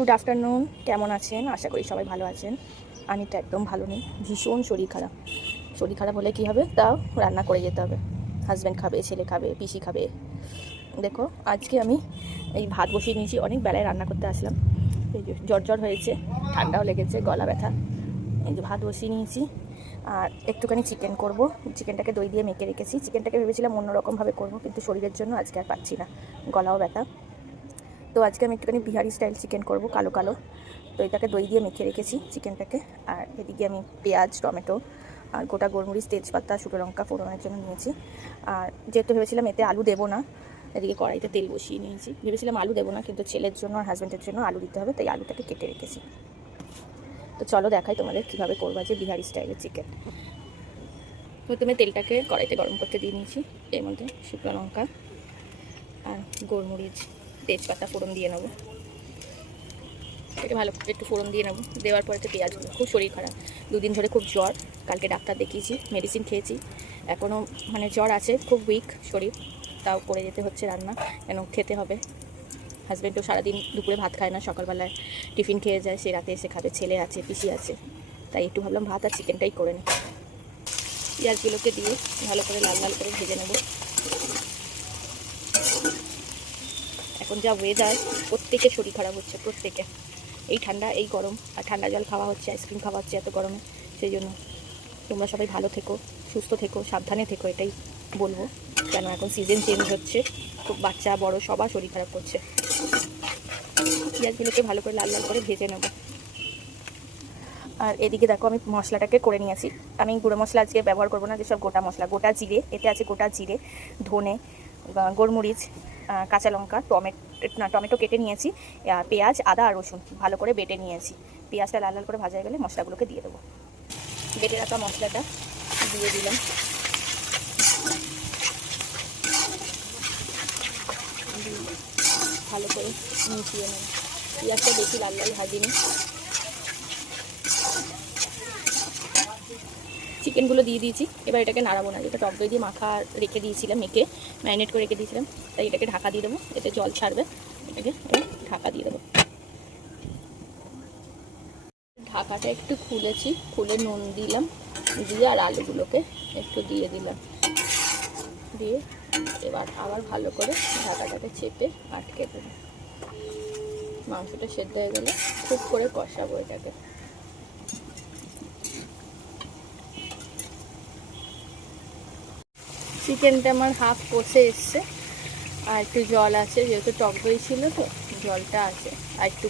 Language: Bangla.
গুড আফটারনুন, কেমন আছেন? আশা করি সবাই ভালো আছেন। আমি তো একদম ভালো নেই, ভীষণ শরীর খারাপ। শরীর খারাপ হলে কী হবে, তাও রান্না করে যেতে হবে। হাজব্যান্ড খাবে, ছেলে খাবে, পিসি খাবে। দেখো আজকে আমি এই ভাত বসিয়ে নিয়েছি, অনেক বেলায় রান্না করতে আসলাম। এই যে জ্বর হয়েছে, ঠান্ডাও লেগেছে, গলা ব্যথা। এই যে ভাত বসিয়ে নিয়েছি আর একটুখানি চিকেন করব। চিকেনটাকে দই দিয়ে মেখে রেখেছি। চিকেনটাকে ভেবেছিলাম অন্যরকমভাবে করব, কিন্তু শরীরের জন্য আজকে আর পাচ্ছি না, গলাও ব্যথা। তো আজকে আমি একটুখানি বিহারি স্টাইল চিকেন করব, কালো কালো। তো এটাকে দই দিয়ে মেখে রেখেছি চিকেনটাকে। আর এদিকে আমি পেঁয়াজ, টমেটো আর গোটা গোলমরিচ, তেজপাতা, শুকনো লঙ্কা ফোড়নের জন্য নিয়েছি। আর যেহেতু ভেবেছিলাম এতে আলু দেবো না, এদিকে কড়াইতে তেল বসিয়ে নিয়েছি। ভেবেছিলাম আলু দেবো না, কিন্তু ছেলের জন্য আর হাজব্যান্ডের জন্য আলু দিতে হবে, তাই আলুটাকে কেটে রেখেছি। তো চলো দেখাই তোমাদের কীভাবে করবা যে বিহারি স্টাইলের চিকেন। প্রথমে তেলটাকে কড়াইতে গরম করতে দিয়ে নিয়েছি। এর মধ্যে শুকনো লঙ্কা আর গোলমরিচ, তেজপাতা ফোড়ন দিয়ে নেবো। এটাকে ভালো করে একটু ফোড়ন দিয়ে নেবো। দেওয়ার পরে তো পেঁয়াজগুলো, খুব শরীর খারাপ, দুদিন ধরে খুব জ্বর। কালকে ডাক্তার দেখিয়েছি, মেডিসিন খেয়েছি, এখনও মানে জ্বর আছে, খুব উইক শরীর। তাও করে যেতে হচ্ছে রান্না, কেন খেতে হবে। হাজব্যান্ডও সারাদিন দুপুরে ভাত খায় না, সকালবেলায় টিফিন খেয়ে যায়, সে রাতে এসে খাবে। ছেলে আছে, পিসি আছে, তাই একটু ভাবলাম ভাত আর চিকেনটাই করে নিই। পেঁয়াজগুলোকে দিয়ে ভালো করে লাল লাল করে ভেজে নেব। এখন যা ওয়েদার, প্রত্যেকের শরীর খারাপ হচ্ছে, প্রত্যেকে। এই ঠান্ডা, এই গরম, আর ঠান্ডা জল খাওয়া হচ্ছে, আইসক্রিম খাওয়া হচ্ছে এত গরমে। সেই জন্য তোমরা সবাই ভালো থেকো, সুস্থ থেকো, সাবধানে থেকো, এটাই বলবো। কেন এখন সিজন চেঞ্জ হচ্ছে, খুব বাচ্চা বড় সবার শরীর খারাপ করছে। পেঁয়াজগুলোকে ভালো করে লাল লাল করে ভেজে নেব। আর এদিকে দেখো আমি মশলাটাকে করে নিয়েছি। আমি গুঁড়ো মশলা আজকে ব্যবহার করবো না, যেসব গোটা মশলা, গোটা জিরে, এতে আছে গোটা জিরে, ধনে, গোলমরিচ, কাঁচা লঙ্কা, টমেটো কেটে নিয়েছি, পেঁয়াজ, আদা আর রসুন ভালো করে বেটে নিয়েছি। পেঁয়াজটা লাল লাল করে ভাজা হয়ে গেলে মশলাগুলোকে দিয়ে দেবো। বেটে রাখা মশলাটা দিয়ে দিলাম। ভালো করে মিশিয়ে নেব। পেঁয়াজটা বেশি লাল লাল ভাজিনি। চিকেনগুলো দিয়ে দিয়েছি, এবার এটাকে নাড়াবো না। যেটা টক দই দিয়ে মাখা রেখে দিয়েছিলাম, মেখে ম্যারিনেট করে রেখে দিয়েছিলাম, তাই এটাকে ঢাকা দিয়ে দেবো। এতে জল ছাড়বে, এটাকে ঢাকা দিয়ে দেবো। ঢাকাটা একটু খুলেছি, খুলে নুন দিলাম, দিয়ে আর আলুগুলোকে একটু দিয়ে দিলাম, দিয়ে এবার আবার ভালো করে ঢাকাটাকে চেপে আটকে দেবো। মাংসটা সেদ্ধ হয়ে গেলে খুব করে কষাবো এটাকে। চিকেনটা আমার হাফ কষে এসছে, আর একটু জল আছে, যেহেতু টক দই ছিল তো জলটা আছে, আর একটু